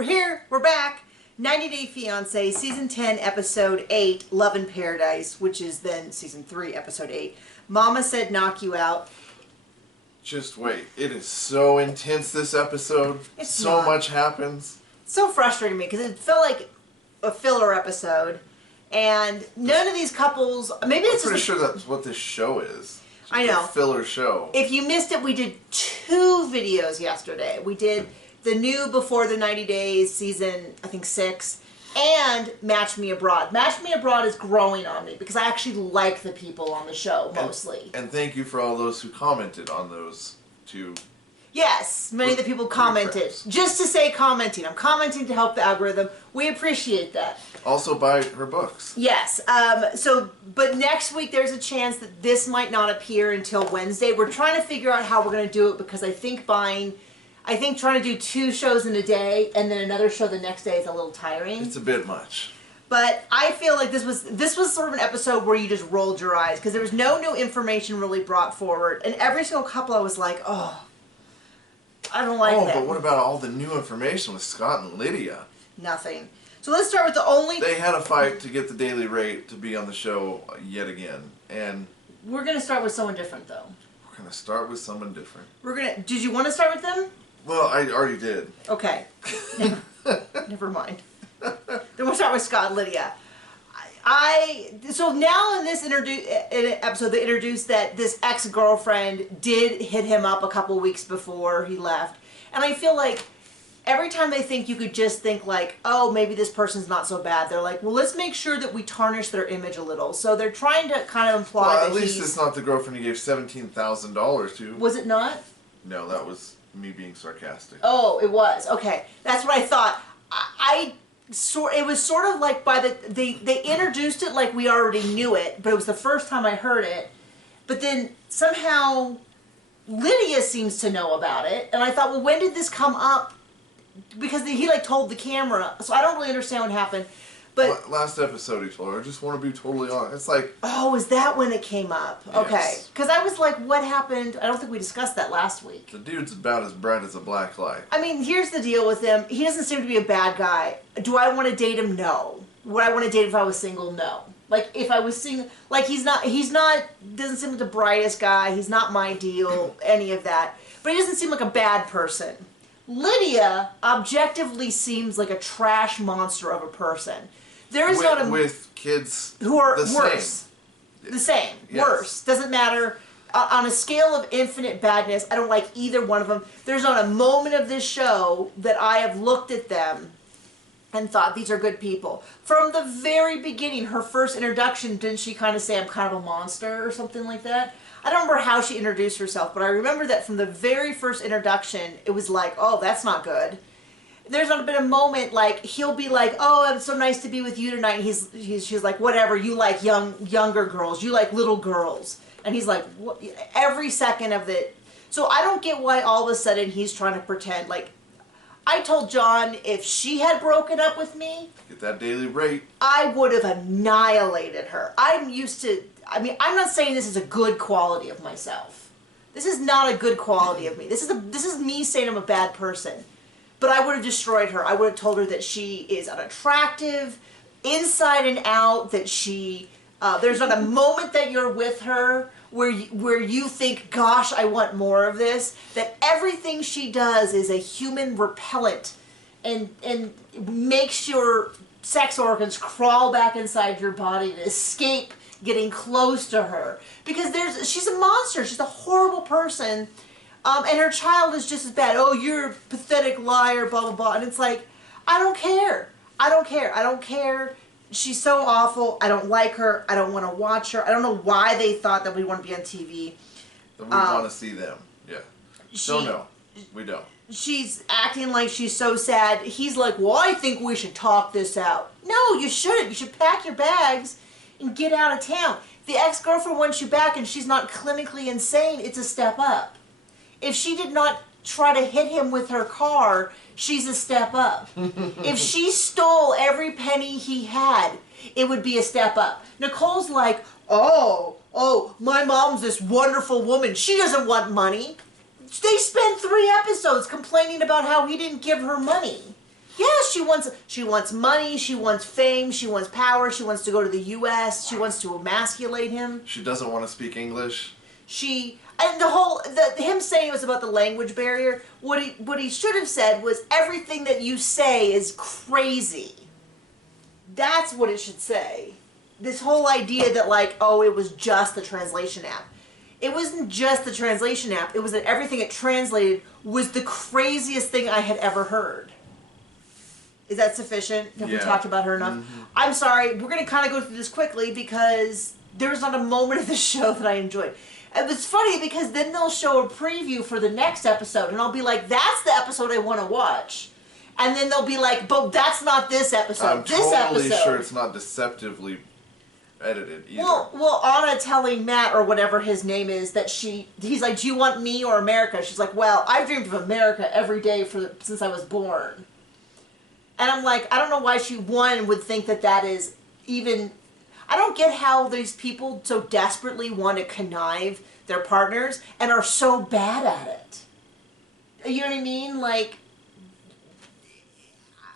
We're here, we're back. 90 Day Fiancé, Season 10, Episode 8, Love in Paradise, which is then Season 3, Episode 8. Mama said knock you out. Just wait. It is so intense, this episode. It's so not. much happens. It's so frustrating me because it felt like a filler episode. And none of these couples, maybe it's I'm pretty just sure that's what this show is. Just I know. A filler show. If you missed it, we did 2 videos yesterday. We did the new Before the 90 Days, season, I think 6, and Match Me Abroad. Match Me Abroad is growing on me because I actually like the people on the show, mostly. And thank you for all those who commented on those 2. Yes, many of the people commented. Just to say commenting. I'm commenting to help the algorithm. We appreciate that. Also buy her books. Yes. But next week there's a chance that this might not appear until Wednesday. We're trying to figure out how we're going to do it because I think trying to do 2 shows in a day and then another show the next day is a little tiring. It's a bit much. But I feel like this was sort of an episode where you just rolled your eyes because there was no new information really brought forward. And every single couple I was like, oh, I don't like that. Oh, but what about all the new information with Scott and Lydia? Nothing. So let's start with the only... They had a fight to get the daily rate to be on the show yet again. And we're going to start with someone different, though. we're going to start with someone different. Did you want to start with them? Well, I already did. Okay. Never mind. Then we'll start with Scott and Lydia. So now in this episode, they introduced that this ex-girlfriend did hit him up a couple weeks before he left. And I feel like every time they think you could just think like, oh, maybe this person's not so bad, they're like, well, let's make sure that we tarnish their image a little. So they're trying to kind of imply that at least it's not the girlfriend he gave $17,000 to. Was it not? No, that was me being sarcastic. Oh, it was. Okay. That's what I thought. It was sort of like they introduced it like we already knew it, but it was the first time I heard it. But then somehow Lydia seems to know about it, and I thought, well, when did this come up? Because he like told the camera, so I don't really understand what happened. But last episode he told her, I just want to be totally honest. It's like, oh, is that when it came up? Yes. Okay, because I was like, what happened? I don't think we discussed that last week. The dude's about as bright as a black light. I mean, here's the deal with him. He doesn't seem to be a bad guy. Do I want to date him? No. Would I want to date him if I was single? No. Like, if I was single, like, doesn't seem like the brightest guy. He's not my deal, any of that. But he doesn't seem like a bad person. Lydia objectively seems like a trash monster of a person. There is with kids who are the worse. Same. The same. Yes. Worse. Doesn't matter. On a scale of infinite badness, I don't like either one of them. There's not a moment of this show that I have looked at them and thought, these are good people. From the very beginning, her first introduction, didn't she kind of say, I'm kind of a monster or something like that? I don't remember how she introduced herself, but I remember that from the very first introduction, it was like, oh, that's not good. There's not been a moment like he'll be like, oh, it's so nice to be with you tonight. And she's like, whatever, you like younger girls, you like little girls. And he's like, what? Every second of it. So I don't get why all of a sudden he's trying to pretend. Like, I told John if she had broken up with me, get that daily rate, I would have annihilated her. I'm used to, I mean, I'm not saying this is a good quality of myself. This is not a good quality of me. This is me saying I'm a bad person. But I would have destroyed her. I would have told her that she is unattractive, inside and out, that there's not a moment that you're with her where you think, gosh, I want more of this, that everything she does is a human repellent and makes your sex organs crawl back inside your body to escape getting close to her. Because she's a monster. She's a horrible person. And her child is just as bad. Oh, you're a pathetic liar, blah, blah, blah. And it's like, I don't care. I don't care. I don't care. She's so awful. I don't like her. I don't want to watch her. I don't know why they thought that we want to be on TV. That we want to see them. Yeah. No, we don't. She's acting like she's so sad. He's like, well, I think we should talk this out. No, you shouldn't. You should pack your bags and get out of town. If the ex-girlfriend wants you back and she's not clinically insane, it's a step up. If she did not try to hit him with her car, she's a step up. If she stole every penny he had, it would be a step up. Nicole's like, oh, my mom's this wonderful woman. She doesn't want money. They spent 3 episodes complaining about how he didn't give her money. Yeah, she wants money, she wants fame, she wants power, she wants to go to the U.S., she wants to emasculate him. She doesn't want to speak English. And him saying it was about the language barrier, what he should have said was, everything that you say is crazy. That's what it should say. This whole idea that, like, oh, it was just the translation app. It wasn't just the translation app. It was that everything it translated was the craziest thing I had ever heard. Is that sufficient? Have we talked about her enough? Mm-hmm. I'm sorry. We're going to kind of go through this quickly because there's not a moment of the show that I enjoyed. It was funny because then they'll show a preview for the next episode, and I'll be like, that's the episode I want to watch. And then they'll be like, but that's not this episode. I'm totally sure it's not deceptively edited either. Well, Anna telling Matt, or whatever his name is, that he's like, do you want me or America? She's like, well, I've dreamed of America every day since I was born. And I'm like, I don't know why one would think that is even... I don't get how these people so desperately want to connive their partners and are so bad at it. You know what I mean? Like,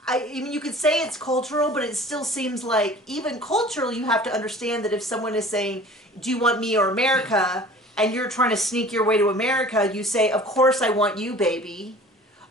I mean, you could say it's cultural, but it still seems like, even cultural, you have to understand that if someone is saying, do you want me or America, and you're trying to sneak your way to America, you say, of course I want you, baby.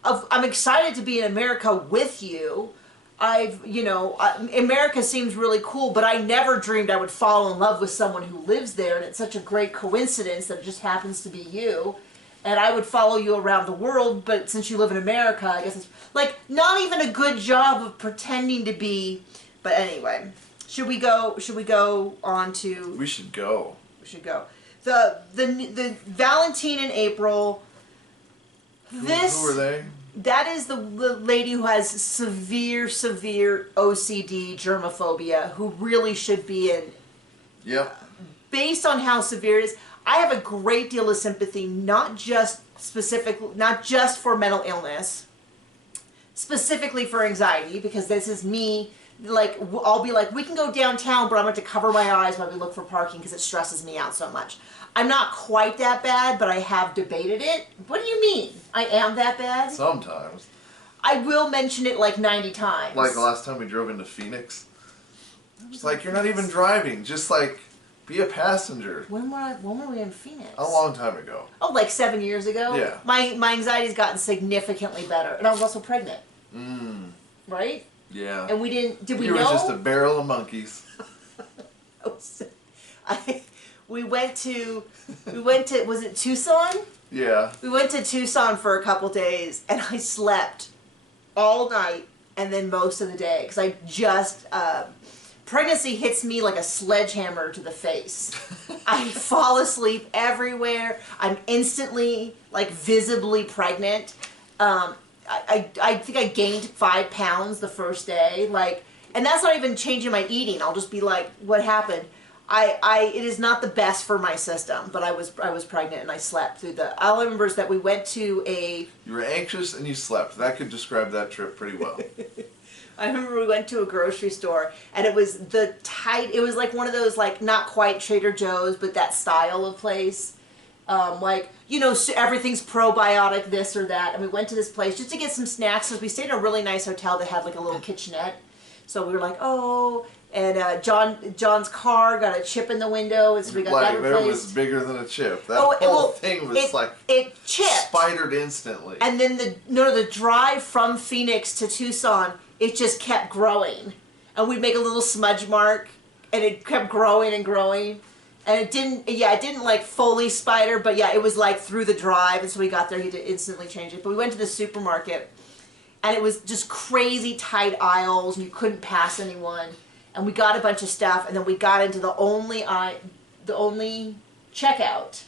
I'm excited to be in America with you. America seems really cool, but I never dreamed I would fall in love with someone who lives there, and it's such a great coincidence that it just happens to be you. And I would follow you around the world, but since you live in America, I guess it's, like, not even a good job of pretending to be. But anyway, should we go on to... We should go. We should go. The Valentine and April... Who are they? That is the lady who has severe OCD, germophobia, who really should be in... Yep. Based on how severe it is, I have a great deal of sympathy, not just for mental illness, specifically for anxiety, because this is me, like, I'll be like, we can go downtown, but I'm going to cover my eyes while we look for parking because it stresses me out so much. I'm not quite that bad, but I have debated it. What do you mean? I am that bad? Sometimes. I will mention it like 90 times. Like the last time we drove into Phoenix. It's like, you're not even driving. Just like, be a passenger. When were we in Phoenix? A long time ago. Oh, like 7 years ago? Yeah. My anxiety's gotten significantly better. And I was also pregnant. Right? Yeah. And did we know? You were just a barrel of monkeys. We went to, was it Tucson? Yeah. We went to Tucson for a couple days, and I slept all night and then most of the day, because I just, pregnancy hits me like a sledgehammer to the face. I fall asleep everywhere. I'm instantly, like, visibly pregnant. I think I gained 5 pounds the first day, like, and that's not even changing my eating. I'll just be like, what happened? It is not the best for my system, but I was pregnant and I slept through all I remember is that we went to a... You were anxious and you slept. That could describe that trip pretty well. I remember we went to a grocery store, and it was it was like one of those, like, not quite Trader Joe's, but that style of place. Like, you know, everything's probiotic, this or that. And we went to this place just to get some snacks, because we stayed in a really nice hotel that had, like, a little kitchenette. So we were like, oh... And John's car got a chip in the window, and so we got that replaced. It was bigger than a chip. That whole thing was it chipped. Spidered instantly. And then the drive from Phoenix to Tucson, it just kept growing. And we'd make a little smudge mark, and it kept growing and growing. And it didn't like fully spider, but yeah, it was like through the drive, and so we got there, he did instantly change it. But we went to the supermarket, and it was just crazy tight aisles, and you couldn't pass anyone. And we got a bunch of stuff, and then we got into the only checkout.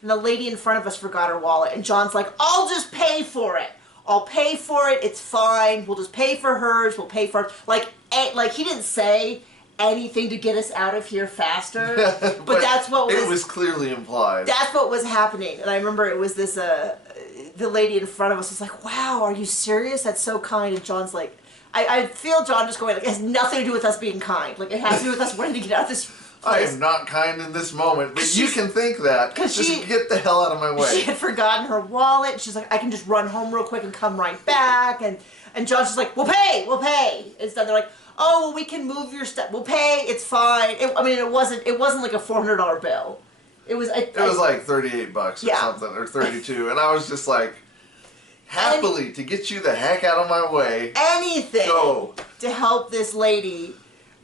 And the lady in front of us forgot her wallet. And John's like, I'll just pay for it. I'll pay for it. It's fine. We'll just pay for hers. We'll pay for it. Like he didn't say anything to get us out of here faster. but that's what it was clearly implied. That's what was happening. And I remember it was this, the lady in front of us was like, wow, are you serious? That's so kind. And John's like, I feel John just going, like, it has nothing to do with us being kind. Like, it has to do with us wanting to get out of this I am not kind in this moment, but you can think that. Because just get the hell out of my way. She had forgotten her wallet. She's like, I can just run home real quick and come right back. And John's just like, we'll pay. Instead, they're like, oh, well, we can move your stuff. We'll pay. It's fine. It wasn't like a $400 bill. It was like $38 or something, or 32, and I was just like, happily to get you the heck out of my way. Anything to help this lady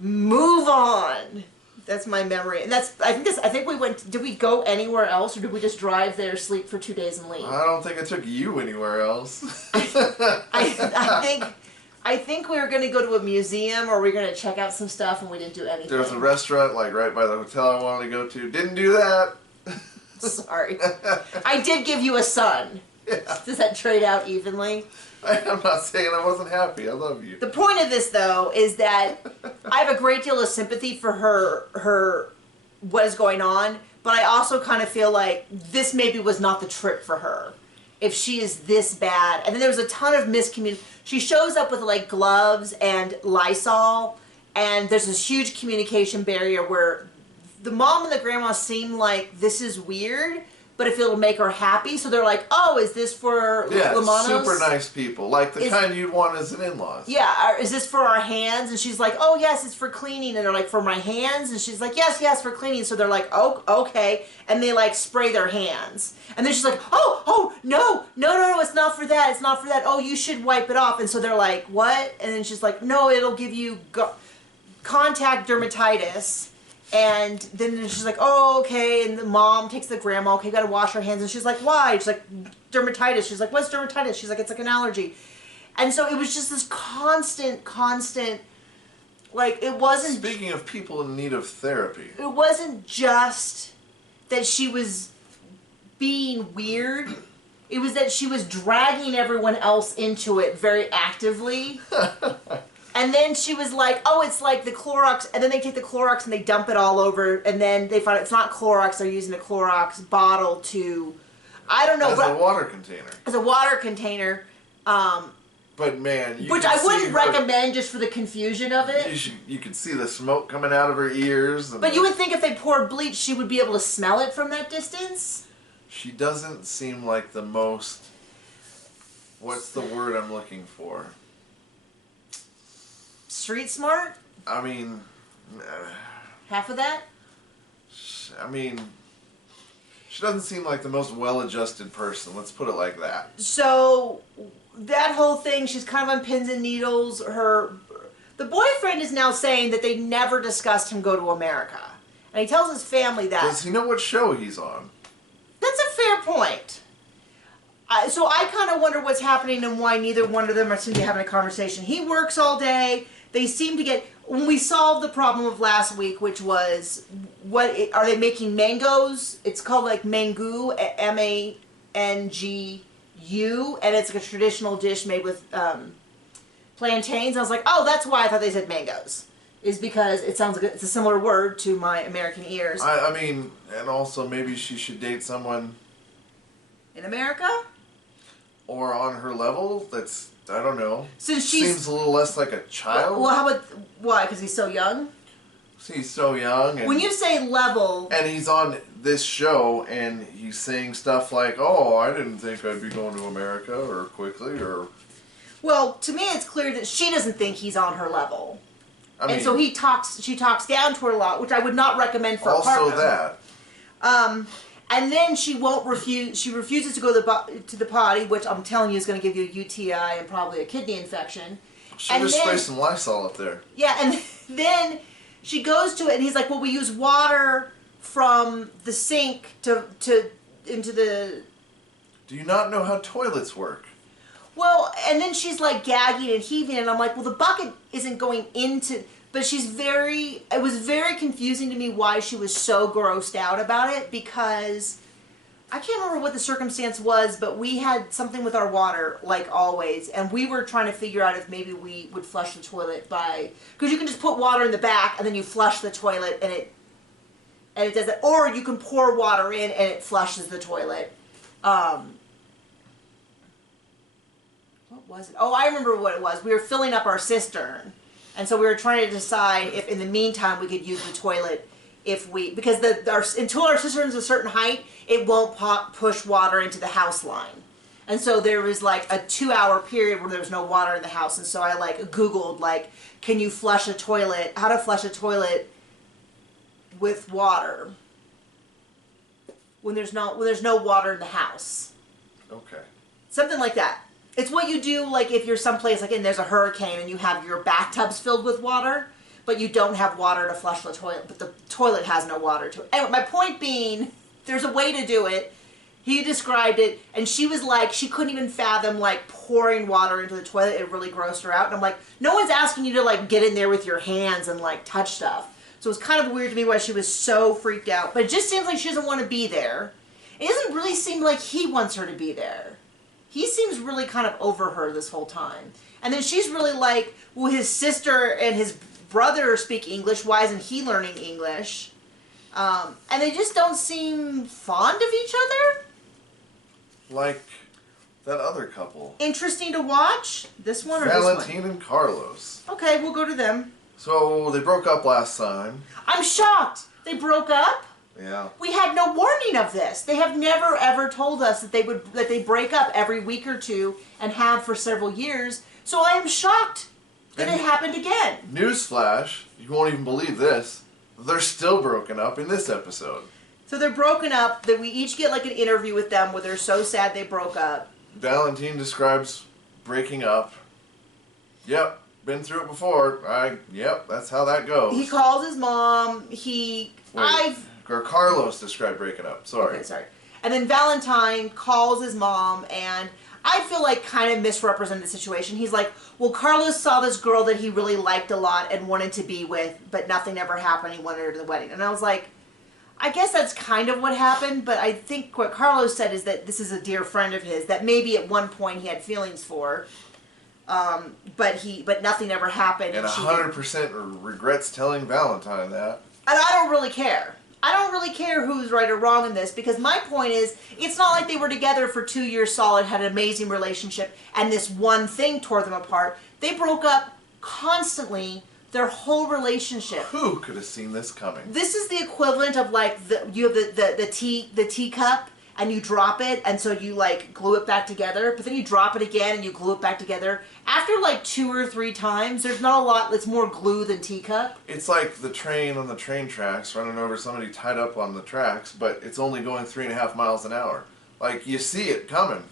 move on. That's my memory, and I think we went. Did we go anywhere else, or did we just drive there, sleep for 2 days, and leave? I don't think I took you anywhere else. I think we were going to go to a museum, or we were going to check out some stuff, and we didn't do anything. There was a restaurant like right by the hotel I wanted to go to. Didn't do that. Sorry. I did give you a son. Yeah. Does that trade out evenly? I'm not saying I wasn't happy. I love you. The point of this, though, is that I have a great deal of sympathy for her what is going on, but I also kind of feel like this maybe was not the trip for her. If she is this bad. And then there was a ton of miscommunication. She shows up with like gloves and Lysol, and there's this huge communication barrier where the mom and the grandma seem like this is weird, but if it'll make her happy, so they're like, oh, is this for Lamanos? Super nice people. Like the kind you'd want as an in-laws. Yeah, is this for our hands? And she's like, oh, yes, it's for cleaning. And they're like, for my hands? And she's like, yes, for cleaning. So they're like, oh, okay. And they like spray their hands. And then she's like, oh, no, it's not for that. It's not for that. Oh, you should wipe it off. And so they're like, what? And then she's like, no, it'll give you contact dermatitis. And then she's like, oh, okay. And the mom takes the grandma, okay, you gotta wash her hands. And she's like, why? She's like, dermatitis. She's like, what's dermatitis? She's like, it's like an allergy. And so it was just this constant, like, it wasn't... Speaking of people in need of therapy. It wasn't just that she was being weird. It was that she was dragging everyone else into it very actively. And then she was like, oh, it's like the Clorox, and then they take the Clorox and they dump it all over, and then they find it's not Clorox, they're using a Clorox bottle to, I don't know. As a water container. As a water container. But man, which I wouldn't recommend just for the confusion of it. You could see the smoke coming out of her ears. But you would think if they poured bleach, she would be able to smell it from that distance. She doesn't seem like the most, what's the word I'm looking for? Street smart? I mean... half of that? I mean... She doesn't seem like the most well-adjusted person. Let's put it like that. So, that whole thing, she's kind of on pins and needles. The boyfriend is now saying that they never discussed him go to America. And he tells his family that. Does he know what show he's on? That's a fair point. So I kind of wonder what's happening and why neither one of them seem to be having a conversation. He works all day. They seem to get... When we solved the problem of last week, which was, are they making mangoes? It's called like mangu, M-A-N-G-U, and it's like a traditional dish made with plantains. I was like, oh, that's why I thought they said mangoes. Is because it sounds like it's a similar word to my American ears. I mean, and also maybe she should date someone... in America? Or on her level, that's... I don't know. Since seems a little less like a child. Well, how about why? Because he's so young. He's so young. And, when you say level, and he's on this show, and he's saying stuff like, "Oh, I didn't think I'd be going to America or quickly," or. Well, to me, it's clear that she doesn't think he's on her level, and so she talks down to her a lot, which I would not recommend for a partner. Also that. And then she won't refuse. She refuses to go to the potty, which I'm telling you is going to give you a UTI and probably a kidney infection. She'll just spray some Lysol up there. Yeah, and then she goes to it, and he's like, "Well, we use water from the sink into the." Do you not know how toilets work? Well, and then she's like gagging and heaving, and I'm like, "Well, the bucket isn't going into." But it was very confusing to me why she was so grossed out about it, because I can't remember what the circumstance was, but we had something with our water, like always, and we were trying to figure out if maybe we would flush the toilet because you can just put water in the back and then you flush the toilet and it does that, or you can pour water in and it flushes the toilet. What was it? Oh, I remember what it was. We were filling up our cistern. And so we were trying to decide if in the meantime we could use the toilet because until our cistern's a certain height, it won't push water into the house line. And so there was like a 2-hour period where there was no water in the house. And so I like Googled like, can you flush a toilet, how to flush a toilet with water when there's no water in the house. Okay. Something like that. It's what you do like if you're someplace like and there's a hurricane and you have your bathtubs filled with water, but you don't have water to flush the toilet, but the toilet has no water to it. Anyway, my point being, there's a way to do it. He described it, and she was like, she couldn't even fathom, like, pouring water into the toilet. It really grossed her out. And I'm like, no one's asking you to, like, get in there with your hands and, like, touch stuff. So it was kind of weird to me why she was so freaked out. But it just seems like she doesn't want to be there. It doesn't really seem like he wants her to be there. He seems really kind of over her this whole time. And then she's really like, well, his sister and his brother speak English. Why isn't he learning English? And they just don't seem fond of each other. Like that other couple. Interesting to watch? This one or Valentine this one? and Carlos. Okay, we'll go to them. So they broke up last time. I'm shocked. They broke up? Yeah. We had no warning of this. They have never ever told us that they break up every week or two and have for several years. So I am shocked that it happened again. Newsflash, you won't even believe this. They're still broken up in this episode. So they're broken up, that we each get like an interview with them where they're so sad they broke up. Valentine describes breaking up. Yep, been through it before. Yep, that's how that goes. He calls his mom, Or Carlos described breaking up, sorry. Okay, sorry. And then Valentine calls his mom, and I feel like kind of misrepresented the situation. He's like, well, Carlos saw this girl that he really liked a lot and wanted to be with, but nothing ever happened. He wanted her to the wedding. And I was like, I guess that's kind of what happened, but I think what Carlos said is that this is a dear friend of his that maybe at one point he had feelings for, but nothing ever happened. And 100% regrets telling Valentine that. And I don't really care. I don't really care who's right or wrong in this, because my point is, it's not like they were together for 2 years solid, had an amazing relationship, and this one thing tore them apart. They broke up constantly their whole relationship. Who could have seen this coming? This is the equivalent of like you have the teacup and you drop it, and so you like glue it back together, but then you drop it again and you glue it back together. After like 2 or 3 times, there's not a lot that's more glue than teacup. It's like the train on the train tracks running over somebody tied up on the tracks, but it's only going 3.5 miles an hour. Like, you see it coming.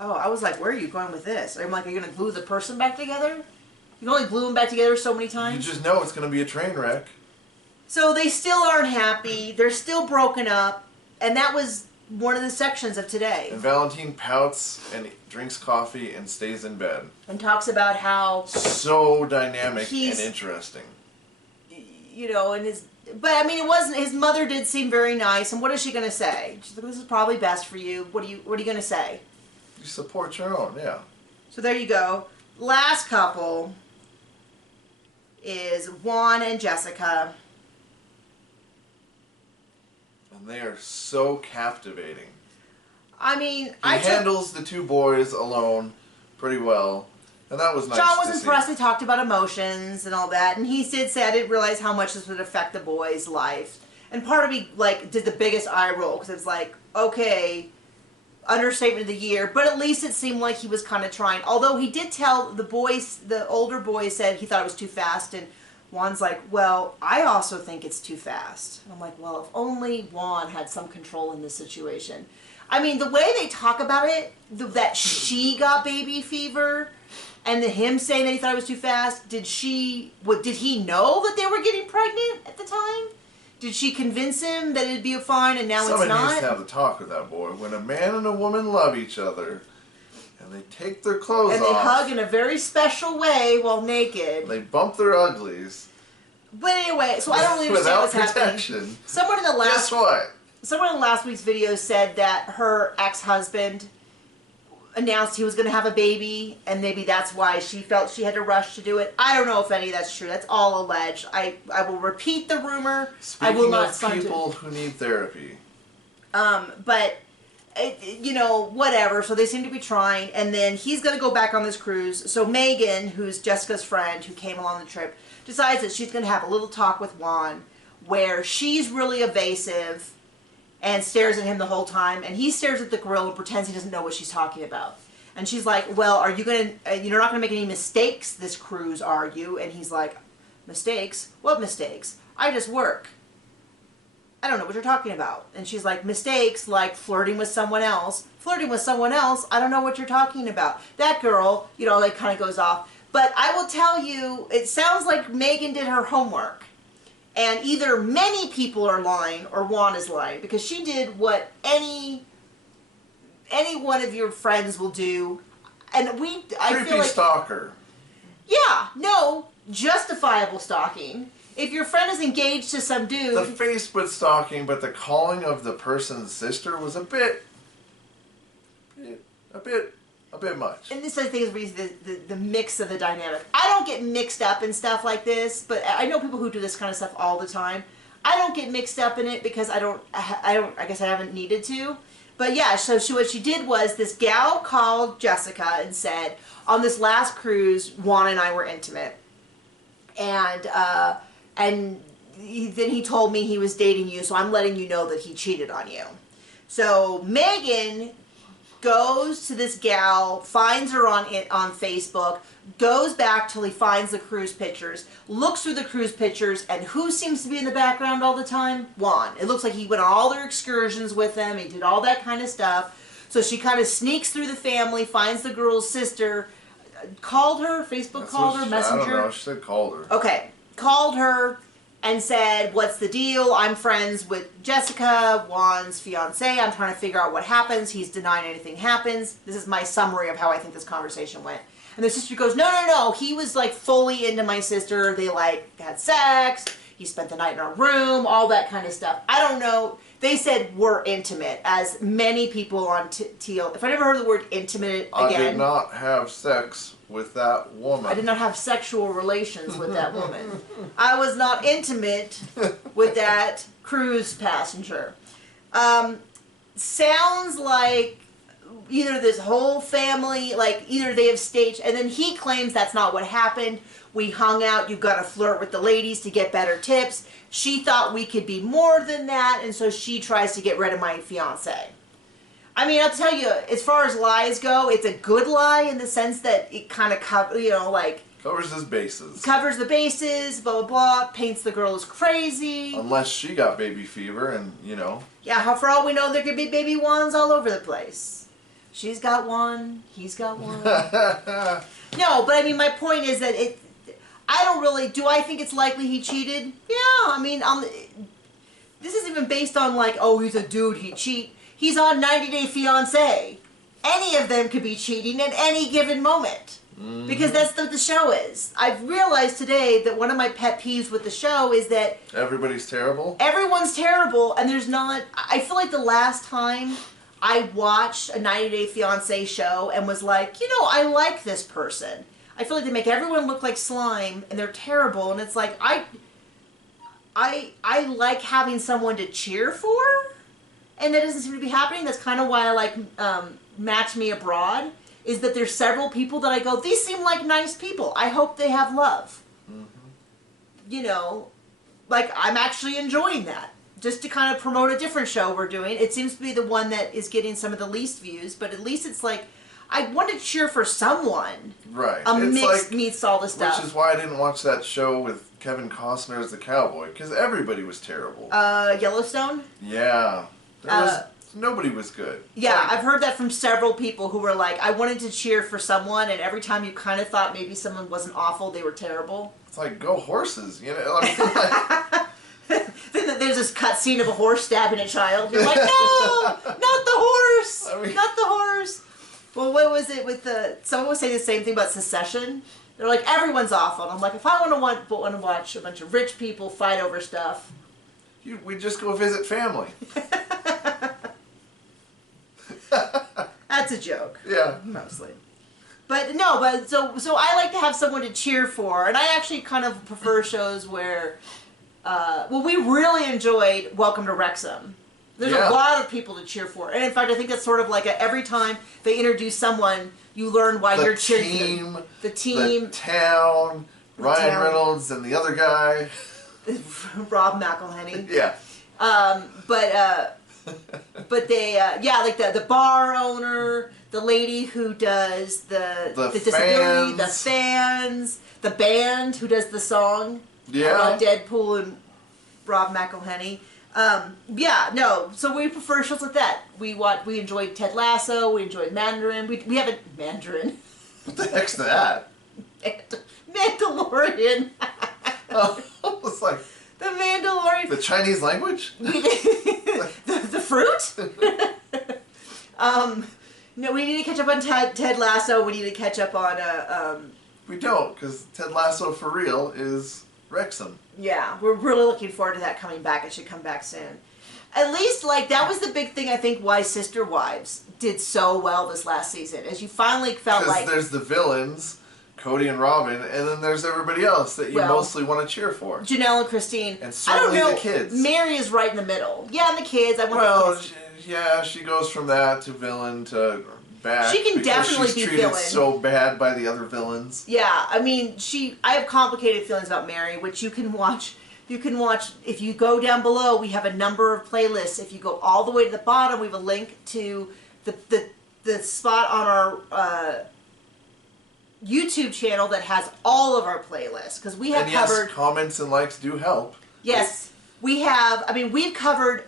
Oh, I was like, where are you going with this? I'm like, are you going to glue the person back together? You can only glue them back together so many times? You just know it's going to be a train wreck. So they still aren't happy. They're still broken up. And that was one of the sections of today. And Valentine pouts and drinks coffee and stays in bed. And talks about how... So dynamic and interesting. You know, but I mean, it wasn't... His mother did seem very nice. And what is she going to say? She's like, this is probably best for you. What are you going to say? You support your own, yeah. So there you go. Last couple is Juan and Jessica. And they are so captivating. I mean, he handles the 2 boys alone pretty well, and that was nice. John was impressed. They talked about emotions and all that, and he did say, I didn't realize how much this would affect the boys' life. And part of me like did the biggest eye roll, because it's like, okay, understatement of the year, but at least it seemed like he was kind of trying. Although he did tell the boys, the older boy said he thought it was too fast, and Juan's like, well, I also think it's too fast. And I'm like, well, if only Juan had some control in this situation. I mean, the way they talk about it, that she got baby fever, and him saying that he thought it was too fast, did he know that they were getting pregnant at the time? Did she convince him that it'd be fine and now it's not? Somebody needs to have a talk with that boy. When a man and a woman love each other, and they take their clothes off. And they hug in a very special way while naked. They bump their uglies. But anyway, so I don't really understand what's happening. Someone in the last... Guess what? Someone in last week's video said that her ex-husband announced he was going to have a baby, and maybe that's why she felt she had to rush to do it. I don't know if any of that's true. That's all alleged. I will repeat the rumor. Speaking I will not of people who need therapy. But, you know, whatever. So they seem to be trying, and then he's going to go back on this cruise. So Megan, who's Jessica's friend who came along the trip, decides that she's going to have a little talk with Juan. where she's really evasive and stares at him the whole time, and he stares at the grill and pretends he doesn't know what she's talking about. And she's like, well, are you gonna, you're not gonna make any mistakes this cruise, are you? And he's like, mistakes? What mistakes? I just work. I don't know what you're talking about. And she's like, mistakes like flirting with someone else. Flirting with someone else? I don't know what you're talking about. That girl, you know, like kind of goes off. But I will tell you, it sounds like Megan did her homework. And either many people are lying or Juan is lying, because she did what any one of your friends will do. And I feel like stalker. Yeah, no, justifiable stalking. If your friend is engaged to some dude... The Facebook stalking, but the calling of the person's sister was a bit much. And this, I think, is the mix of the dynamic. I don't get mixed up in stuff like this, but I know people who do this kind of stuff all the time. I don't get mixed up in it because I guess I haven't needed to. But yeah, so what she did was, this gal called Jessica and said, on this last cruise, Juan and I were intimate. And then he told me he was dating you, so I'm letting you know that he cheated on you. So Megan goes to this gal, finds her on Facebook, goes back till he finds the cruise pictures, looks through the cruise pictures, and who seems to be in the background all the time? Juan. It looks like he went on all their excursions with them, he did all that kind of stuff. So she kind of sneaks through the family, finds the girl's sister, called her, called her, Messenger? I don't know, she said called her. Okay, called her and said, what's the deal? I'm friends with Jessica, Juan's fiancé. I'm trying to figure out what happens. He's denying anything happens. This is my summary of how I think this conversation went. And the sister goes, no. He was like fully into my sister. They like had sex. He spent the night in our room, all that kind of stuff. I don't know. They said we're intimate, as many people on TL. If I never heard the word intimate again. I did not have sex with that woman. I did not have sexual relations with that woman. I was not intimate with that cruise passenger. Sounds like either this whole family, like either they have staged, and then he claims that's not what happened. We hung out, you've got to flirt with the ladies to get better tips. She thought we could be more than that, and so she tries to get rid of my fiancé. I mean, I'll tell you, as far as lies go, it's a good lie in the sense that it kind of covers, you know, like... Covers his bases. Covers the bases, blah, blah, blah, paints the girl as crazy. Unless she got baby fever and, you know... Yeah, for all we know, there could be baby Juans all over the place. She's got one, he's got one. No, but I mean, my point is that I don't really... Do I think it's likely he cheated? Yeah, I mean, this is even based on like, oh, he's a dude, he'd cheat. He's on 90 Day Fiancé. Any of them could be cheating at any given moment. Mm-hmm. Because that's what the show is. I've realized today that one of my pet peeves with the show is that... Everybody's terrible? Everyone's terrible, and there's not... I feel like the last time I watched a 90 Day Fiancé show and was like, you know, I like this person. I feel like they make everyone look like slime, and they're terrible, and it's like, I like having someone to cheer for, and that doesn't seem to be happening. That's kind of why I like Match Me Abroad, is that there's several people that I go, these seem like nice people. I hope they have love. Mm-hmm. You know, like, I'm actually enjoying that. Just to kind of promote a different show we're doing. It seems to be the one that is getting some of the least views, but at least it's like, I want to cheer for someone. Right. A mix meets all the stuff. Which is why I didn't watch that show with Kevin Costner as the cowboy, because everybody was terrible. Yellowstone? Yeah. Nobody was good. Yeah, like, I've heard that from several people who were like, I wanted to cheer for someone, and every time you kind of thought maybe someone wasn't awful, they were terrible. It's like, go horses, you know? I mean, like, then there's this cut scene of a horse stabbing a child. You're like, no! Not the horse! I mean, not the horse! Well, what was it with someone was saying the same thing about Secession. They're like, everyone's awful. And I'm like, if I want to watch a bunch of rich people fight over stuff. We just go visit family. That's a joke. Yeah. Mostly. But no, so I like to have someone to cheer for. And I actually kind of prefer shows where, well, we really enjoyed Welcome to Wrexham. There's a lot of people to cheer for. And in fact, I think that's sort of like every time they introduce someone, you learn why you're cheering for them. The team. The town. Ryan Reynolds and the other guy. Rob McElhenney. Yeah. But they, yeah, like the bar owner, the lady who does the disability, the fans, the band who does the song. Yeah. Deadpool and Rob McElhenney. Yeah, no. So we prefer shows like that. We enjoyed Ted Lasso. We enjoyed Mandarin. We haven't Mandarin. What the heck's that? Mandalorian. Oh, it's like the Mandalorian. The Chinese language. the fruit. No, we need to catch up on Ted Lasso. We need to catch up on. We don't, because Ted Lasso for real is Wrexham. Yeah, we're really looking forward to that coming back. It should come back soon. At least, like, that was the big thing, I think, why Sister Wives did so well this last season. As you finally felt like... Because there's the villains, Cody and Robin, and then there's everybody else that you mostly want to cheer for. Janelle and Christine. And certainly the kids. Mary is right in the middle. Yeah, and the kids. I want the kids. Yeah, she goes from that to villain to... back. She can definitely be villain. She's treated so bad by the other villains. Yeah, I mean, I have complicated feelings about Mary, which you can watch. You can watch, if you go down below, we have a number of playlists. If you go all the way to the bottom, we have a link to the spot on our YouTube channel that has all of our playlists. Because we have covered... comments and likes do help. Yes, we have, I mean, we've covered,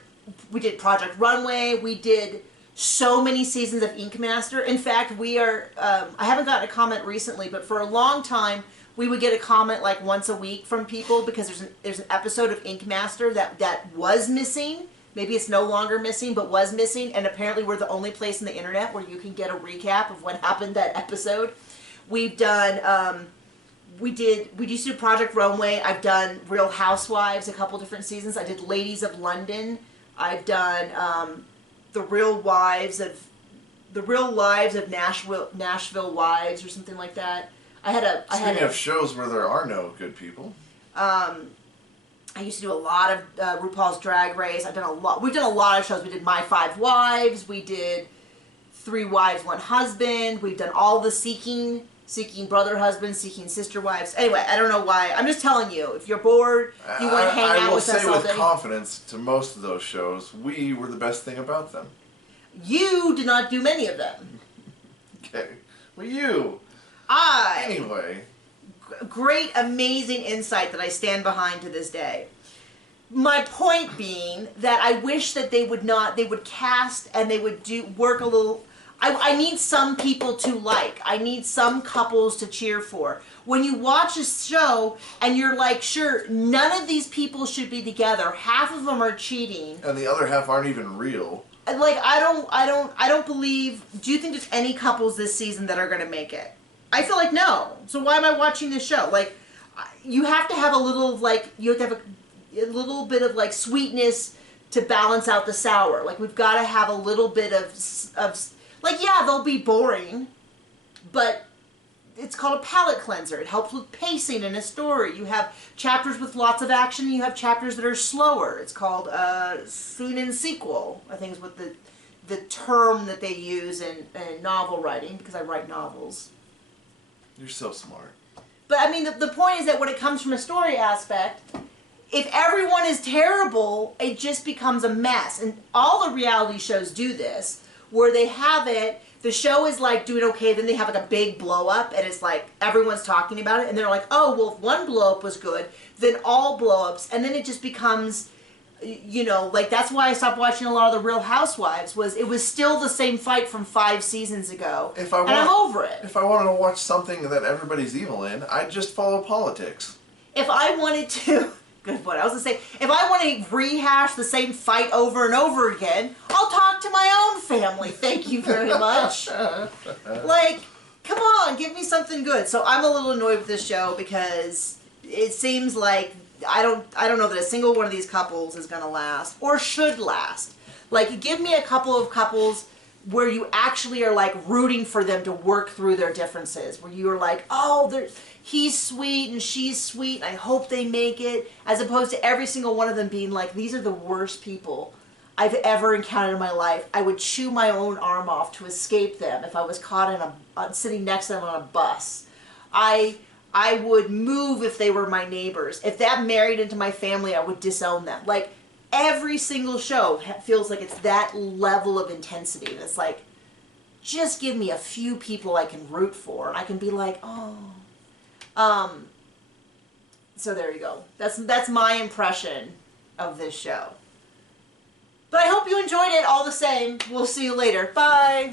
we did Project Runway, we did... so many seasons of Ink Master. In fact, we are, I haven't gotten a comment recently, but for a long time, we would get a comment like once a week from people because there's an episode of Ink Master that was missing. Maybe it's no longer missing, but was missing, and apparently we're the only place on the internet where you can get a recap of what happened that episode. We've done, we used to do Project Runway. I've done Real Housewives a couple different seasons. I did Ladies of London. I've done, The Real Lives of Nashville Wives or something like that. Speaking of shows where there are no good people. I used to do a lot of RuPaul's Drag Race. We've done a lot of shows. We did My Five Wives. We did 3 Wives, 1 Husband. We've done all the Seeking Brother Husbands, Seeking Sister Wives. Anyway, I don't know why. I'm just telling you. If you're bored, you want to hang out with us all day. I will say with confidence to most of those shows, we were the best thing about them. You did not do many of them. Okay. Well, you. Anyway. Great, amazing insight that I stand behind to this day. My point being that I wish that they would cast and they would work a little... I need some people to like. I need some couples to cheer for. When you watch a show and you're like, sure, none of these people should be together. Half of them are cheating. And the other half aren't even real. Like, I don't believe... Do you think there's any couples this season that are going to make it? I feel like no. So why am I watching this show? Like, you have to have a little, like, you have to have a little bit of, like, sweetness to balance out the sour. Like, we've got to have a little bit of like, yeah, they'll be boring, but it's called a palate cleanser. It helps with pacing in a story. You have chapters with lots of action, and you have chapters that are slower. It's called scene and sequel, I think is what the term that they use in novel writing, because I write novels. You're so smart. But, I mean, the point is that when it comes from a story aspect, if everyone is terrible, it just becomes a mess. And all the reality shows do this, where they have it, the show is like doing okay, then they have like a big blow up, and it's like everyone's talking about it, and they're like, oh, well, if one blow up was good, then all blow ups, and then it just becomes, you know, like that's why I stopped watching a lot of the Real Housewives, it was still the same fight from 5 seasons ago, and I'm over it. If I wanted to watch something that everybody's evil in, I'd just follow politics. If I wanted to... Good point. I was going to say, if I want to rehash the same fight over and over again, I'll talk to my own family. Thank you very much. Like, come on, give me something good. So I'm a little annoyed with this show because it seems like I don't know that a single one of these couples is going to last or should last. Like, give me a couple of couples where you actually are like rooting for them to work through their differences, where you're like, oh, he's sweet and she's sweet, and I hope they make it, as opposed to every single one of them being like, these are the worst people I've ever encountered in my life. I would chew my own arm off to escape them if I was caught sitting next to them on a bus. I I would move if they were my neighbors. If that married into my family, I would disown them. Like, every single show feels like it's that level of intensity. And it's like, just give me a few people I can root for, and I can be like, oh. So there you go. That's my impression of this show. But I hope you enjoyed it all the same. We'll see you later. Bye.